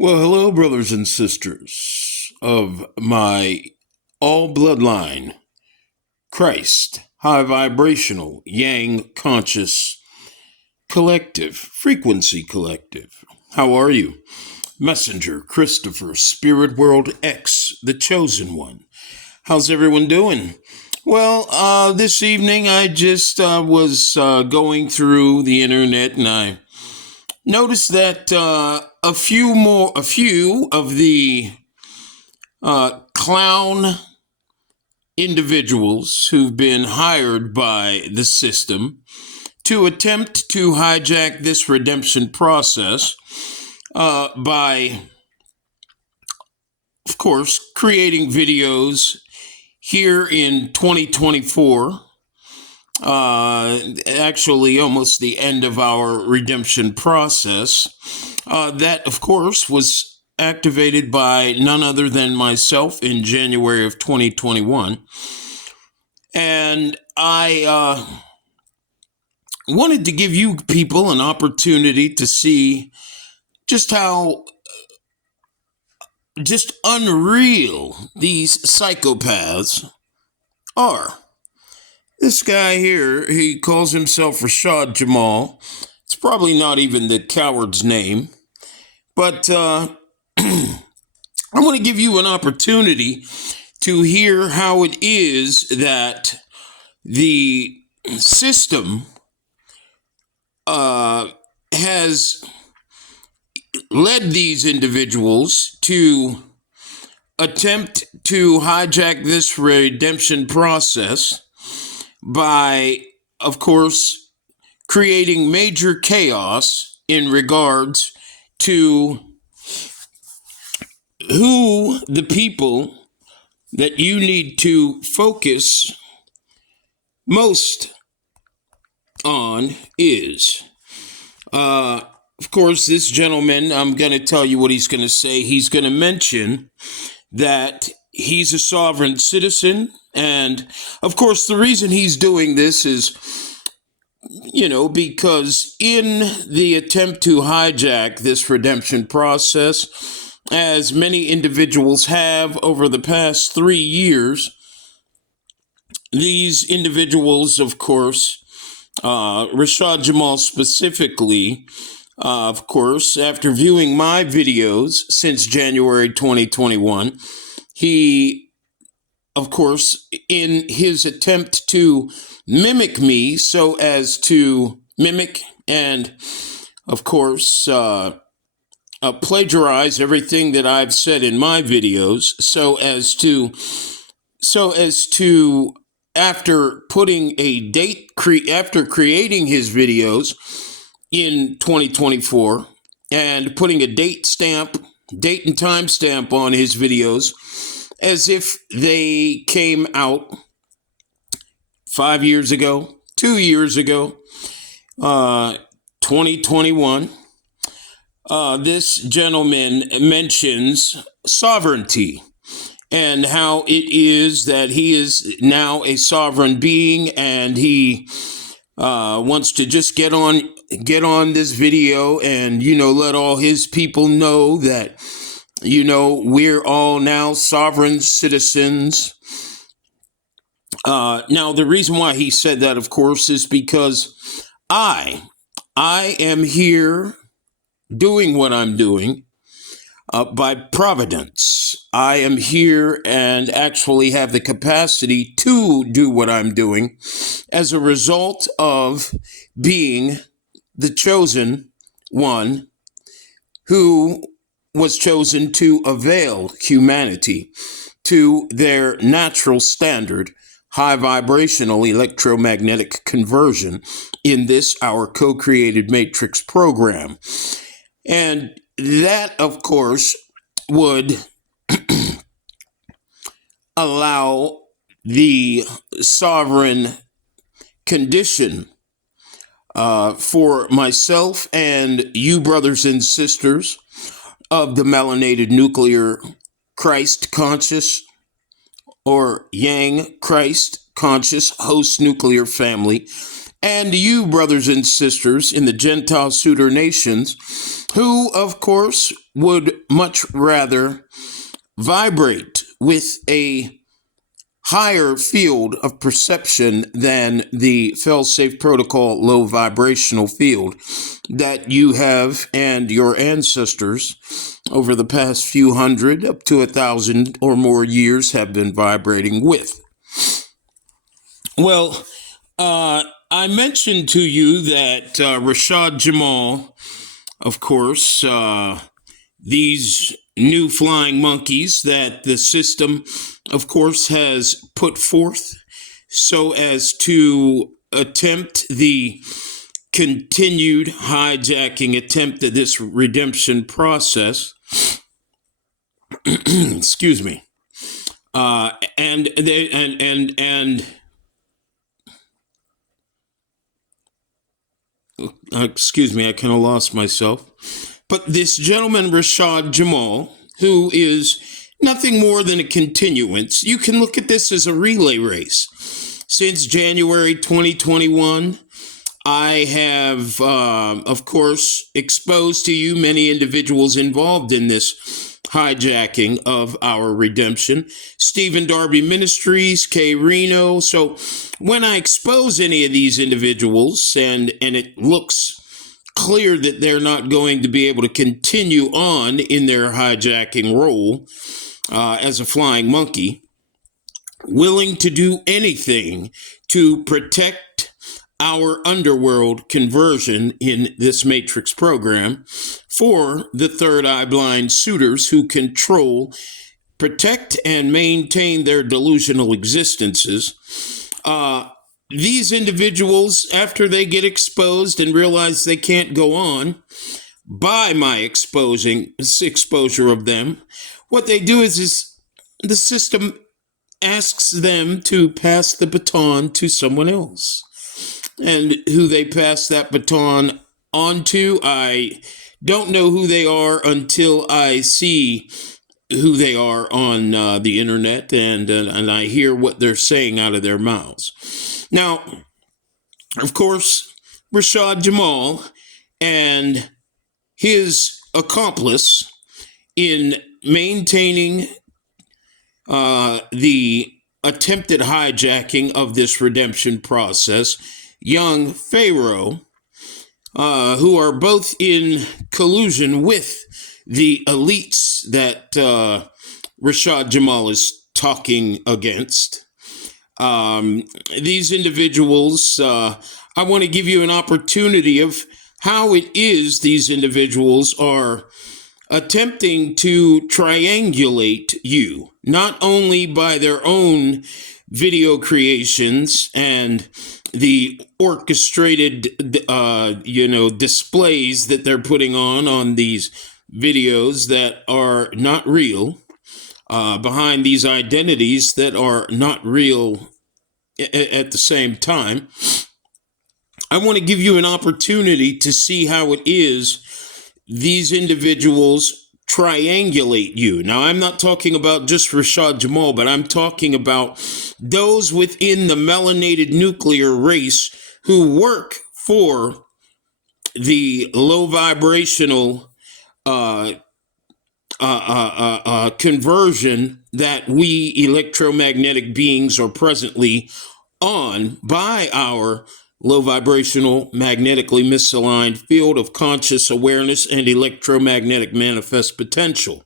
Well, hello, brothers and sisters of my all bloodline, Christ, high vibrational, yang conscious collective, frequency collective. How are you? Messenger, Christopher, Spirit World X, the chosen one. How's everyone doing? Well, this evening I just was going through the internet and I noticed that a few of the clown individuals who've been hired by the system to attempt to hijack this redemption process by, of course, creating videos here in 2024. Actually almost the end of our redemption process. That, of course, was activated by none other than myself in January of 2021. And I wanted to give you people an opportunity to see just how just unreal these psychopaths are. This guy here, he calls himself Rashad Jamal. It's probably not even the coward's name. But I want to give you an opportunity to hear how it is that the system has led these individuals to attempt to hijack this redemption process by, of course, creating major chaos in regards to who the people that you need to focus most on is. Of course, this gentleman, I'm going to tell you what he's going to say. He's going to mention that he's a sovereign citizen. And of course, the reason he's doing this is, because in the attempt to hijack this redemption process, as many individuals have over the past 3 years, these individuals, of course, Rashad Jamal specifically, of course, after viewing my videos since January 2021, he, of course, in his attempt to mimic me so as to mimic and, of course, plagiarize everything that I've said in my videos so as to after putting a date, after creating his videos in 2024 and putting a date and time stamp on his videos as if they came out 5 years ago, 2 years ago, 2021. This gentleman mentions sovereignty and how it is that he is now a sovereign being, and he wants to just get on this video and let all his people know that we're all now sovereign citizens. Now the reason why he said that, of course, is because I am here doing what I'm doing by providence. I am here and actually have the capacity to do what I'm doing as a result of being the chosen one who was chosen to avail humanity to their natural standard high vibrational electromagnetic conversion in this our co-created matrix program. And that, of course, would allow the sovereign condition for myself and you, brothers and sisters of the melanated nuclear Christ conscious or Yang Christ conscious host nuclear family, and you, brothers and sisters in the Gentile Suitor nations, who, of course, would much rather vibrate with a higher field of perception than the fail-safe protocol low vibrational field that you have and your ancestors over the past few hundred up to 1,000 or more years have been vibrating with. Well, I mentioned to you that Rashad Jamal, of course, these new flying monkeys that the system, of course, has put forth so as to attempt the continued hijacking attempt at this redemption process. Excuse me. Excuse me, I kind of lost myself. But this gentleman, Rashad Jamal, who is nothing more than a continuance, you can look at this as a relay race. Since January 2021, I have, of course, exposed to you many individuals involved in this hijacking of our redemption. Stephen Darby Ministries, K. Reno. So when I expose any of these individuals and it looks clear that they're not going to be able to continue on in their hijacking role as a flying monkey, willing to do anything to protect our underworld conversion in this Matrix program for the third eye blind suitors who control, protect, and maintain their delusional existences. These individuals, after they get exposed and realize they can't go on by my exposure of them, what they do is the system asks them to pass the baton to someone else. And who they pass that baton on to, I don't know who they are until I see who they are on the internet and I hear what they're saying out of their mouths. Now, of course, Rashad Jamal and his accomplice in maintaining the attempted hijacking of this redemption process, young Pharaoh, who are both in collusion with the elites that Rashad Jamal is talking against. These individuals, I want to give you an opportunity of how it is these individuals are attempting to triangulate you, not only by their own video creations and the orchestrated, displays that they're putting on these videos that are not real, behind these identities that are not real at the same time. I want to give you an opportunity to see how it is these individuals triangulate you. Now, I'm not talking about just Rashad Jamal, but I'm talking about those within the melanated nuclear race who work for the low vibrational conversion that we electromagnetic beings are presently on by our low vibrational, magnetically misaligned field of conscious awareness and electromagnetic manifest potential.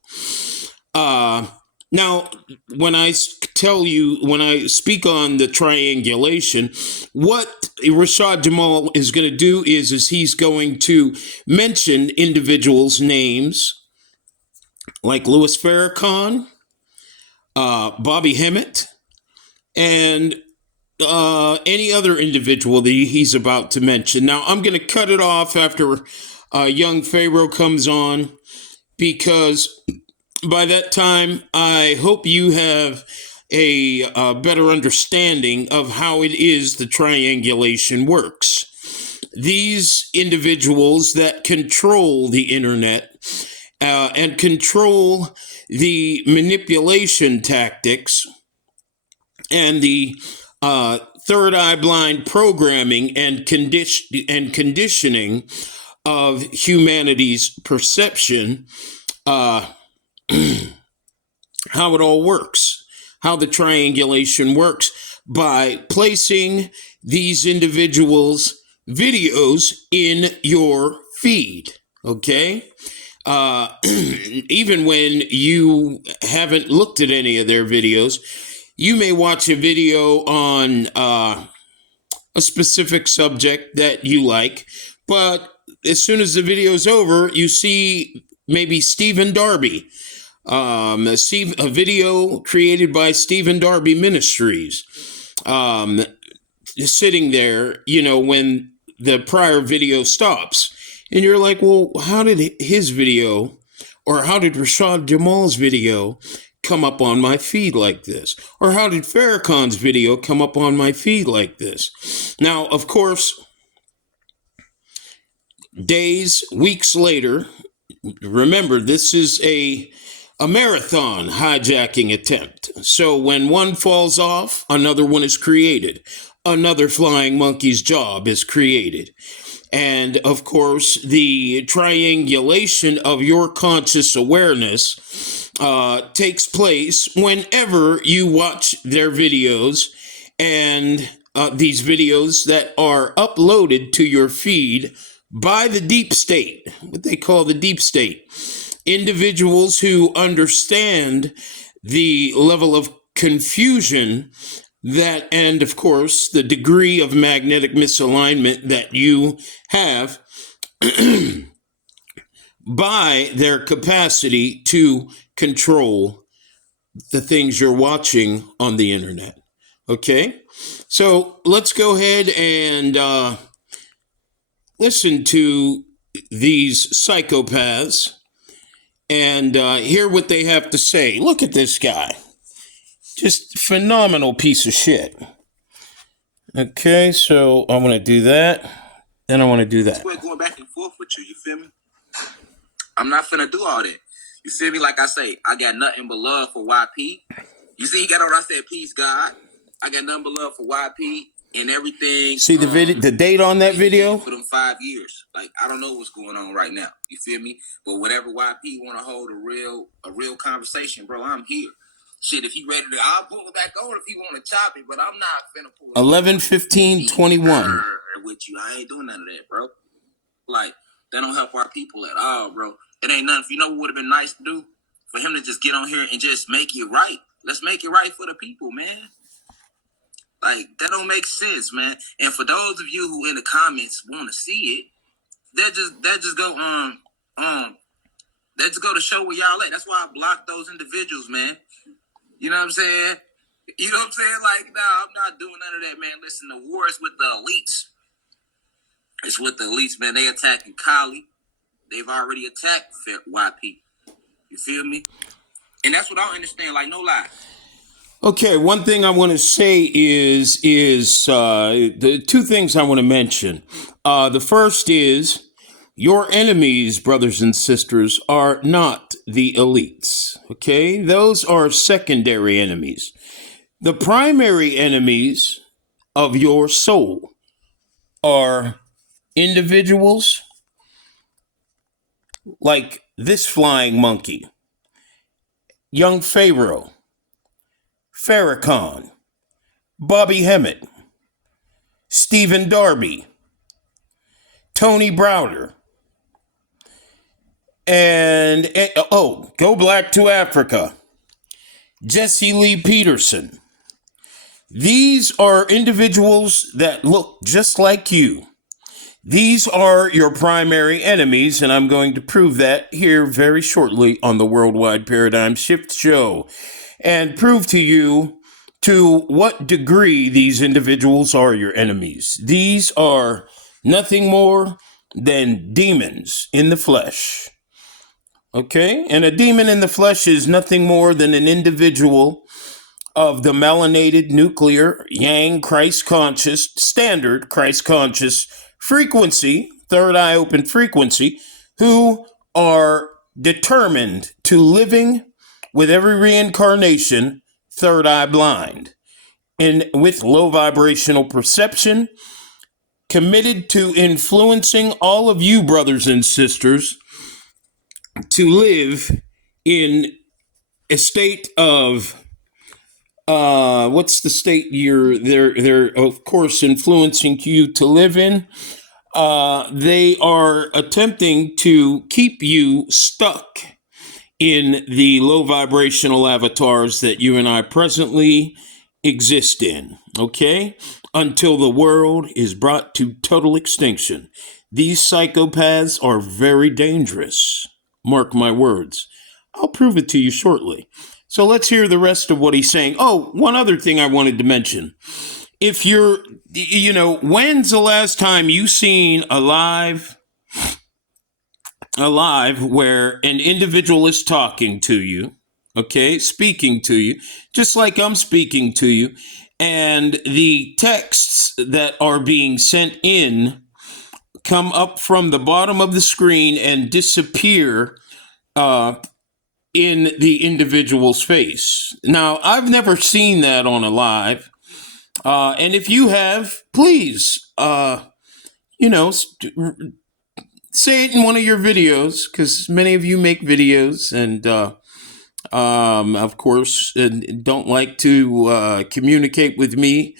Now, when I speak on the triangulation, what Rashad Jamal is going to do is he's going to mention individuals' names like Louis Farrakhan, Bobby Hemmett, and any other individual that he's about to mention. Now, I'm going to cut it off after young Pharaoh comes on, because by that time, I hope you have a better understanding of how it is the triangulation works. These individuals that control the internet and control the manipulation tactics and the third eye blind programming and conditioning of humanity's perception uh, how it all works, how the triangulation works by placing these individuals' videos in your feed. Okay. Even when you haven't looked at any of their videos, you may watch a video on a specific subject that you like, but as soon as the video's over, you see maybe Stephen Darby, a video created by Stephen Darby Ministries, sitting there, when the prior video stops. And you're like, well, how did his video, or how did Rashad Jamal's video come up on my feed like this? Or how did Farrakhan's video come up on my feed like this? Now, of course, days, weeks later, remember, this is a marathon hijacking attempt. So when one falls off, another one is created. Another flying monkey's job is created. And of course, the triangulation of your conscious awareness takes place whenever you watch their videos, and these videos that are uploaded to your feed by the deep state, what they call the deep state. Individuals who understand the level of confusion that, and of course, the degree of magnetic misalignment that you have by their capacity to control the things you're watching on the internet. Okay? So let's go ahead and listen to these psychopaths and hear what they have to say. Look at this guy. Just phenomenal piece of shit. Okay, so I want to do that. Then I want to do that. We're going back and forth with you feel me? I'm not finna do all that. You feel me? Like I say, I got nothing but love for YP. You see, he got on, I said, peace, God. I got nothing but love for YP and everything. See the video, the date on that video? For them 5 years. Like, I don't know what's going on right now. You feel me? But whatever YP want to hold a real conversation, bro, I'm here. Shit, if he ready to, I'll pull it back on if he want to chop it, but I'm not finna pull it 11/15/21 with you. I ain't doing none of that, bro. Like, that don't help our people at all, bro. It ain't nothing. You know what would have been nice to do? For him to just get on here and just make it right. Let's make it right for the people, man. Like, that don't make sense, man. And for those of you who in the comments want to see it, that just go to show where y'all at. That's why I blocked those individuals, man. You know what I'm saying? You know what I'm saying? Like, nah, I'm not doing none of that, man. Listen, the war is with the elites. It's with the elites, man. They attacking Kali. They've already attacked YP. You feel me? And that's what I don't understand. Like, no lie. Okay, one thing I want to say is the two things I want to mention. The first is your enemies, brothers and sisters, are not the elites. Okay, those are secondary enemies. The primary enemies of your soul are individuals like this flying monkey, young Pharaoh, Farrakhan, Bobby Hemmett, Stephen Darby, Tony Browder, and Go Black to Africa, Jesse Lee Peterson. These are individuals that look just like you. These are your primary enemies, and I'm going to prove that here very shortly on the Worldwide Paradigm Shift Show, and prove to you to what degree these individuals are your enemies. These are nothing more than demons in the flesh. Okay? And a demon in the flesh is nothing more than an individual of the melanated nuclear yang Christ conscious, standard Christ conscious frequency, third eye open frequency, who are determined to living with every reincarnation third eye blind, and with low vibrational perception, committed to influencing all of you brothers and sisters to live in a state of what's the state they're of course influencing you to live in. They are attempting to keep you stuck in the low vibrational avatars that you and I presently exist in, okay? Until the world is brought to total extinction. These psychopaths are very dangerous. Mark my words. I'll prove it to you shortly. So let's hear the rest of what he's saying. Oh, one other thing I wanted to mention. If when's the last time you seen a live where an individual is talking to you, okay, speaking to you, just like I'm speaking to you, and the texts that are being sent in come up from the bottom of the screen and disappear in the individual's face. Now, I've never seen that on a live. And if you have, please, say it in one of your videos, because many of you make videos and, of course, don't like to communicate with me,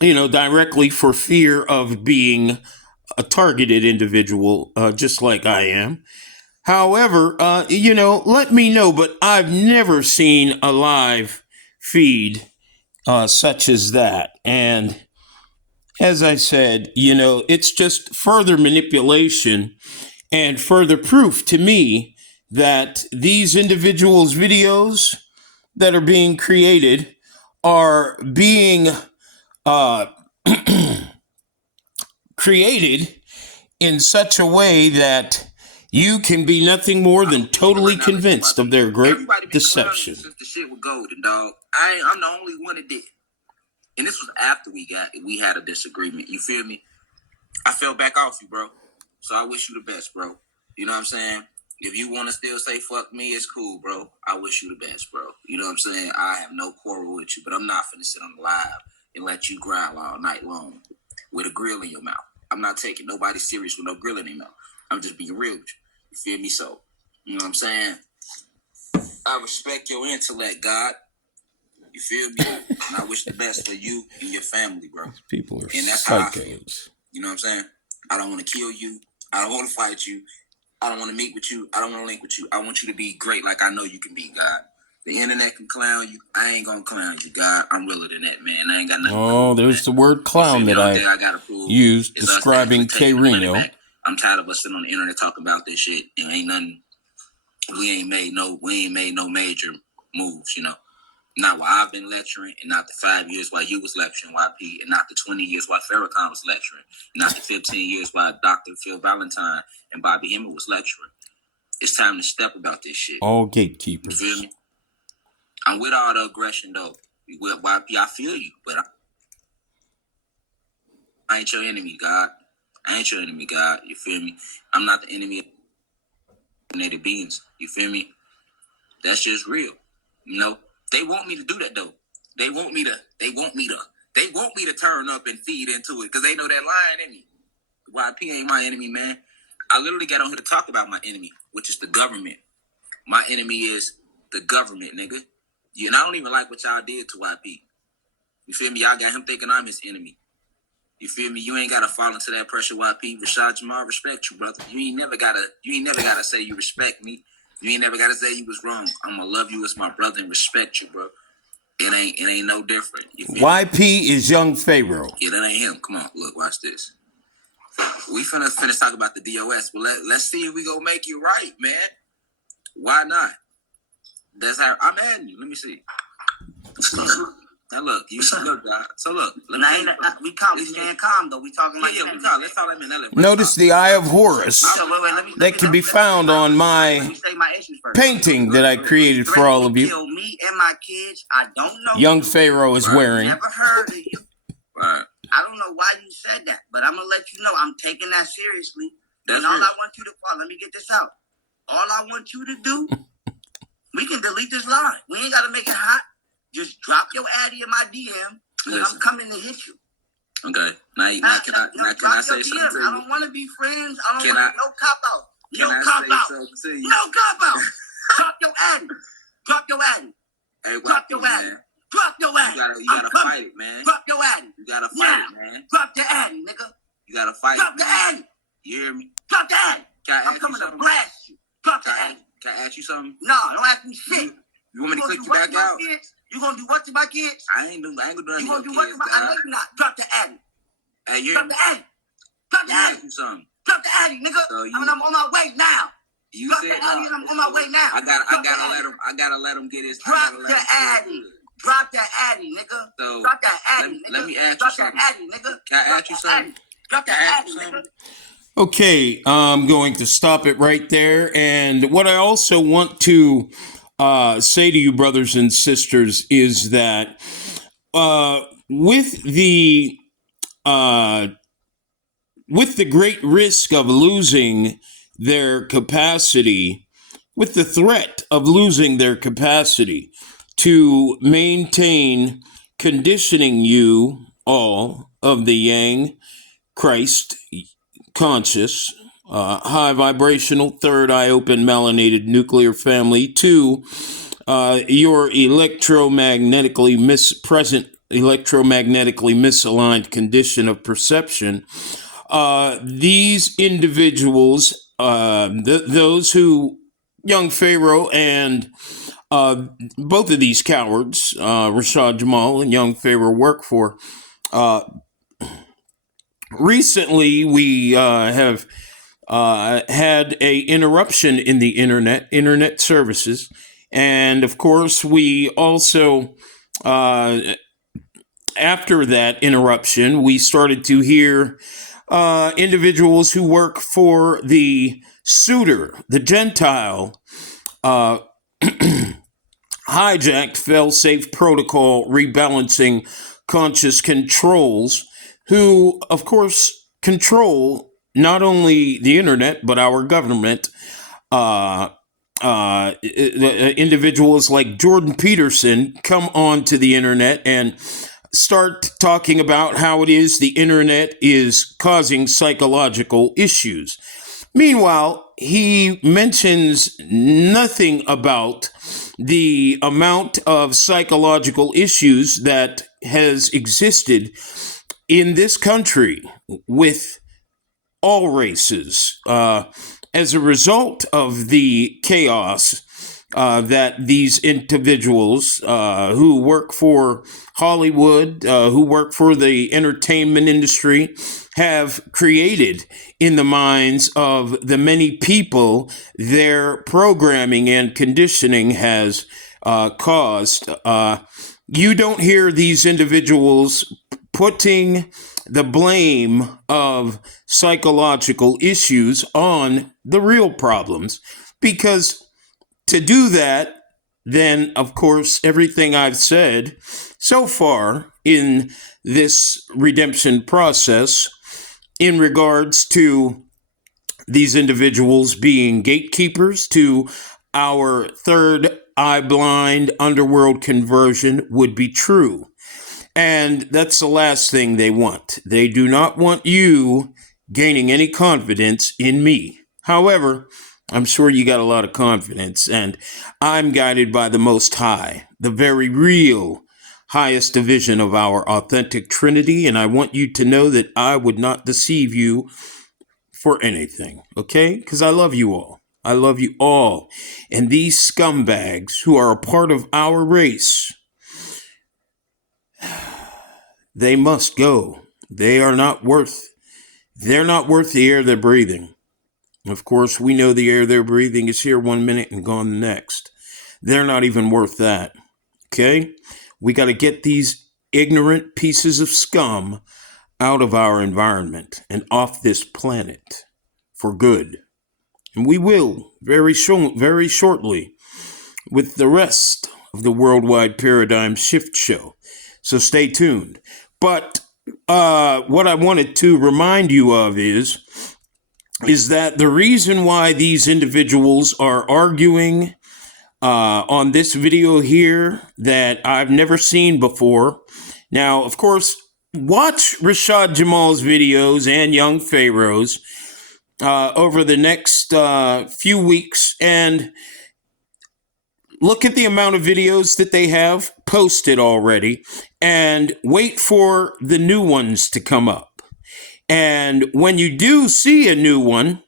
directly for fear of being a targeted individual, just like I am. However, let me know, but I've never seen a live feed such as that. And as I said, it's just further manipulation and further proof to me that these individuals' videos that are being created are being created in such a way that you can be nothing more than totally convinced of their great deception. Since the shit was golden, dog. I'm the only one that did. And this was after we had a disagreement. You feel me? I fell back off you, bro. So I wish you the best, bro. You know what I'm saying? If you want to still say fuck me, it's cool, bro. I wish you the best, bro. You know what I'm saying? I have no quarrel with you, but I'm not finna sit on the live and let you growl all night long with a grill in your mouth. I'm not taking nobody serious with no grill in their mouth. I'm just being real with you. You feel me? So, you know what I'm saying? I respect your intellect, God. You feel me? And I wish the best for you and your family, bro. These people are and that's psychos. How I feel. You know what I'm saying? I don't want to kill you. I don't want to fight you. I don't want to meet with you. I don't want to link with you. I want you to be great like I know you can be, God. The internet can clown you. I ain't going to clown you, God. I'm realer than that, man. I ain't got nothing. Oh, there's the word clown that I used describing K. Reno. I'm tired of us sitting on the internet talking about this shit. And ain't nothing. We ain't made no major moves, Not while I've been lecturing, and not the 5 years while you was lecturing, YP, and not the 20 years while Farrakhan was lecturing, and not the 15 years while Dr. Phil Valentine and Bobby Hemmett was lecturing. It's time to step about this shit. All gatekeepers. You feel me? I'm with all the aggression, though. With YP, I feel you, but I ain't your enemy, God. I ain't your enemy, God. You feel me? I'm not the enemy of native beings. You feel me? That's just real. They want me to do that though. They want me to turn up and feed into it because they know that lion in me. YP ain't my enemy, man. I literally got on here to talk about my enemy, which is the government. My enemy is the government, nigga. And I don't even like what y'all did to YP. You feel me? Y'all got him thinking I'm his enemy. You feel me? You ain't gotta fall into that pressure, YP. Rashad Jamal, respect you, brother. You ain't never gotta say you respect me. You ain't never gotta say you was wrong. I'm gonna love you as my brother and respect you, bro. It ain't no different. YP is Young Pharaoh. Yeah, that ain't him. Come on, look, watch this. We finna talk about the DOS, but let's see if we gonna make you right, man. Why not? That's how I'm adding you. Let me see. Now look, look, God. So look, we stand calm though. We talking like we calm. Let's talk like man. Notice the Eye of Horus that can be found on my painting that I created for all of you. Kill me and my kids. I don't know. Young Pharaoh is wearing. Never heard of you. Right. I don't know why you said that, but I'm gonna let you know I'm taking that seriously. That's and all I want you to let me get this out. All I want you to do, we can delete this line. We ain't gotta make it hot. Just drop your addy in my DM, and I'm coming to hit you. Okay. Now can I say something to you? I don't want to be friends. I don't want no cop out. No Can I cop say out. something to you? No cop out. Drop your addy. Drop your addy. Hey, Drop your addy. man. Drop your addy. You gotta fight it, man. Drop your addy. You gotta fight Now. it, man. Drop the addy, nigga. You gotta fight Drop it, the man. addy. You hear me? Drop the addy. Can I I'm ask you coming to something? blast you. Drop the Can addy. I ask you something? No, don't ask me shit. You want me to gonna click do you what back to my out? kids? You gonna do what to my kids? I ain't gonna do You nothing gonna to do your what kids, to my? I know dog. you not. Drop the addy. Hey, you hear Drop me? the addy. Drop the Let me addy. ask you something. Drop the addy, nigga. So I mean, I'm on my way now. You Drop said the addy, and I'm on my way now. I Drop the gotta let him get his. Drop the addy. Drop that addy, nigga. So Drop that addy, nigga. let me ask you Drop something. that addy, nigga. Can I Drop ask you that something? addy. Drop Can I that ask addy, you nigga. something? Okay, I'm going to stop it right there. And what I also want to say to you, brothers and sisters, is that with the great risk of losing their capacity, with the threat of losing their capacity to maintain conditioning you all of the Yang Christ conscious, high vibrational, third eye open, melanated nuclear family to your present electromagnetically misaligned condition of perception. These individuals, those who young Pharaoh and both of these cowards, Rashad Jamal and young Pharaoh, work for. Recently, we have had a interruption in the internet services, and of course, we also after that interruption, we started to hear individuals who work for the Suitor, the Gentile, hijacked fail-safe protocol rebalancing conscious controls, who, of course, control not only the internet, but our government. Individuals like Jordan Peterson come onto the internet and start talking about how it is the internet is causing psychological issues. Meanwhile, he mentions nothing about the amount of psychological issues that has existed in this country with all races as a result of the chaos that these individuals who work for Hollywood, who work for the entertainment industry, have created in the minds of the many people their programming and conditioning has caused. You don't hear these individuals putting the blame of psychological issues on the real problems, because to do that, then, of course, everything I've said so far in this redemption process in regards to these individuals being gatekeepers to our third eye blind underworld conversion would be true. And that's the last thing they want. They do not want you gaining any confidence in me. However, I'm sure you got a lot of confidence, and I'm guided by the Most High, the very real highest division of our authentic Trinity, and I want you to know that I would not deceive you for anything, okay? Because I love you all. I love you all. And these scumbags who are a part of our race, they must go. They're not worth the air they're breathing. Of course, we know the air they're breathing is here 1 minute and gone the next. They're not even worth that. Okay? We got to get these ignorant pieces of scum out of our environment and off this planet for good. And we will very shortly with the rest of the Worldwide Paradigm Shift Show. So stay tuned. But what I wanted to remind you of is that the reason why these individuals are arguing on this video here that I've never seen before. Now, of course, watch Rashad Jamal's videos and Young Pharaoh's. over the next few weeks and look at the amount of videos that they have posted already and wait for the new ones to come up. And when you do see a new one,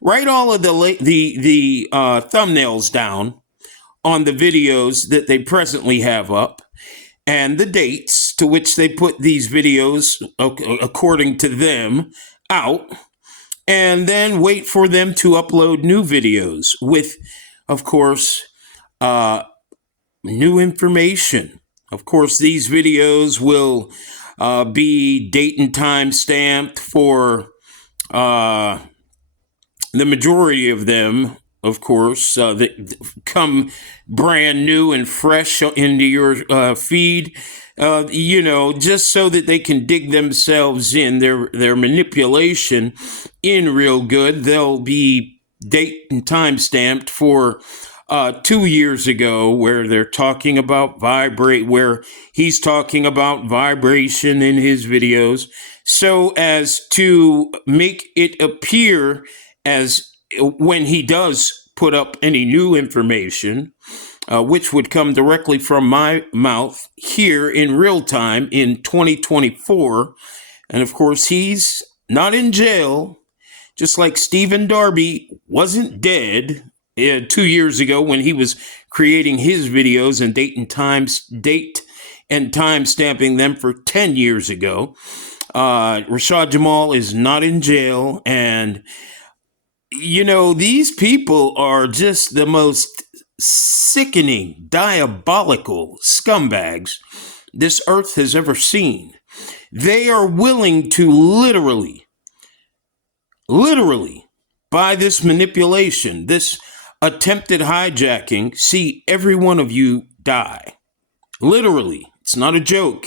write all of the thumbnails down on the videos that they presently have up and the dates to which they put these videos, according to them, out. And then wait for them to upload new videos with, of course, new information. Of course, these videos will be date and time stamped for the majority of them, of course, that come brand new and fresh into your feed, just so that they can dig themselves in their manipulation in real good. They'll be date and time stamped for 2 years ago, where they're talking about where he's talking about vibration in his videos, so as to make it appear as when he does put up any new information, which would come directly from my mouth here in real time in 2024. And of course, he's not in jail, just like Stephen Darby wasn't dead 2 years ago when he was creating his videos and date and time stamping them for 10 years ago. Rashad Jamal is not in jail, and these people are just the most sickening, diabolical scumbags this earth has ever seen. They are willing to literally, by this manipulation, this attempted hijacking, see every one of you die. Literally, it's not a joke.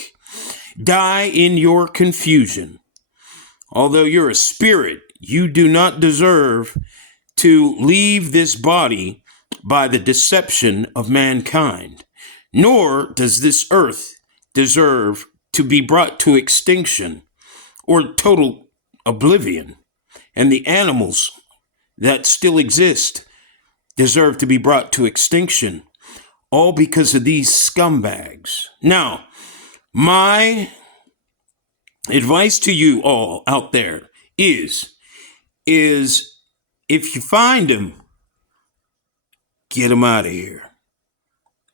Die in your confusion. Although you're a spirit, you do not deserve to leave this body by the deception of mankind, nor does this earth deserve to be brought to extinction or total oblivion. And the animals that still exist deserve to be brought to extinction, all because of these scumbags. Now, my advice to you all out there is if you find them, get them out of here,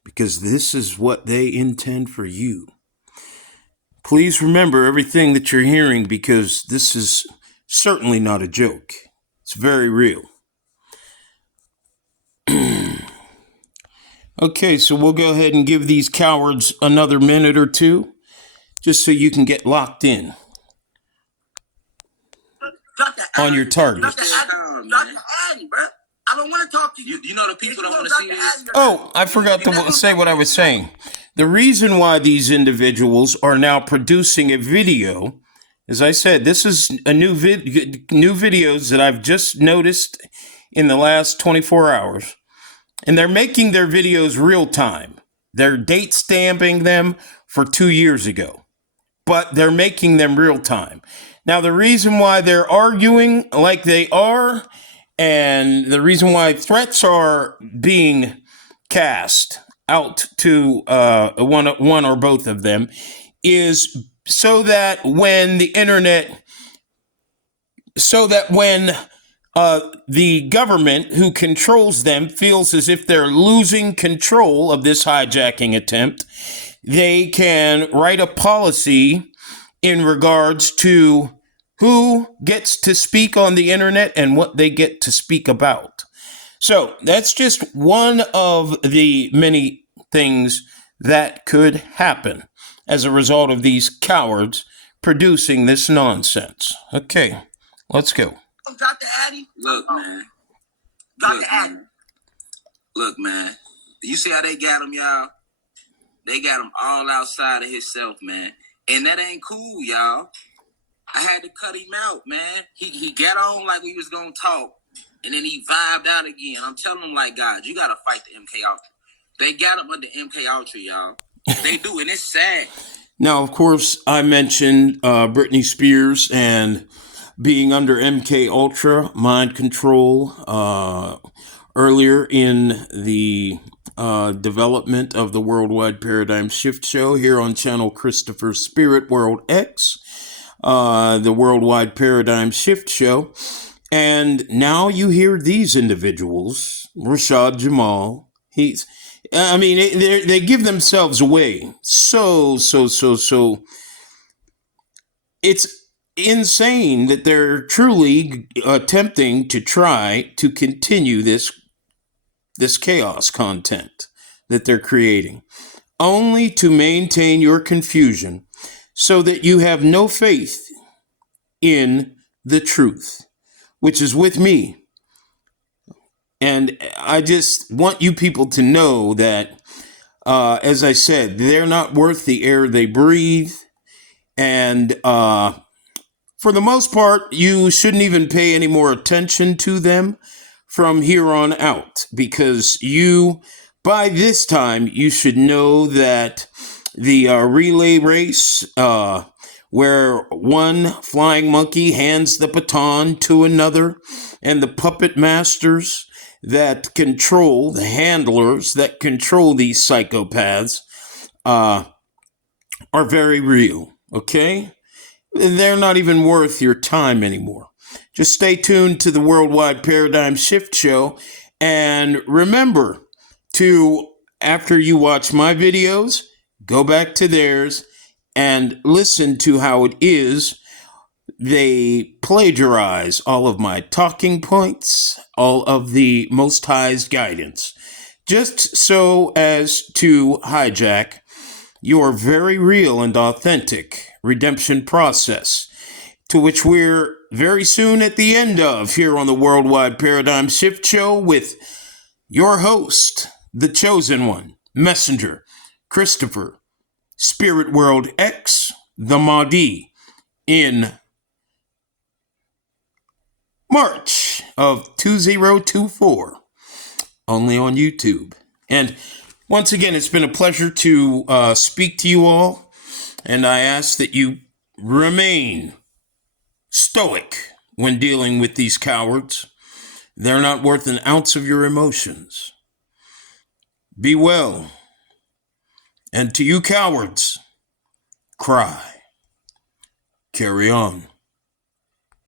because this is what they intend for you. Please remember everything that you're hearing, because this is certainly not a joke. It's very real. Okay, so we'll go ahead and give these cowards another minute or two, just so you can get locked in on your target. Dr. Addy, bro. I don't want to talk to you. You know the people don't want to see this? Oh, I forgot to say what I was saying. The reason why these individuals are now producing a video, as I said, this is a new videos that I've just noticed in the last 24 hours. And they're making their videos real time. They're date stamping them for 2 years ago, but they're making them real time. Now, the reason why they're arguing like they are, and the reason why threats are being cast out to one or both of them, is so that when the government who controls them feels as if they're losing control of this hijacking attempt, they can write a policy in regards to who gets to speak on the internet and what they get to speak about. So that's just one of the many things that could happen as a result of these cowards producing this nonsense. Okay, let's go. Dr. Addy? Look, man. Dr. Addy. Look, man. You see how they got him, y'all? They got him all outside of himself, man. And that ain't cool, y'all. I had to cut him out, man. He got on like we was going to talk, and then he vibed out again. I'm telling him, like, God, you got to fight the MK Ultra. They got him under MK Ultra, y'all. They do, and it's sad. Now, of course, I mentioned Britney Spears and being under MK Ultra mind control earlier in the development of the Worldwide Paradigm Shift Show here on channel Christopher Spirit World X, the Worldwide Paradigm Shift Show. And now you hear these individuals, Rashad Jamal. They give themselves away. So. It's insane that they're truly attempting to try to continue this chaos content that they're creating, only to maintain your confusion so that you have no faith in the truth, which is with me. And I just want you people to know that, as I said, they're not worth the air they breathe. And for the most part, you shouldn't even pay any more attention to them from here on out, because by this time, you should know that the relay race, where one flying monkey hands the baton to another, and the puppet masters that control, the handlers that control these psychopaths, are very real. Okay? They're not even worth your time anymore. Just stay tuned to the Worldwide Paradigm Shift Show. And remember to, after you watch my videos, go back to theirs and listen to how it is they plagiarize all of my talking points, all of the Most High's guidance, just so as to hijack your very real and authentic redemption process, to which we're very soon at the end of here on the Worldwide Paradigm Shift Show with your host, the chosen one, Messenger, Christopher, Spirit World X, the Mahdi, in March of 2024, only on YouTube. And once again, it's been a pleasure to speak to you all, and I ask that you remain stoic when dealing with these cowards. They're not worth an ounce of your emotions. Be well, and to you cowards, cry. Carry on.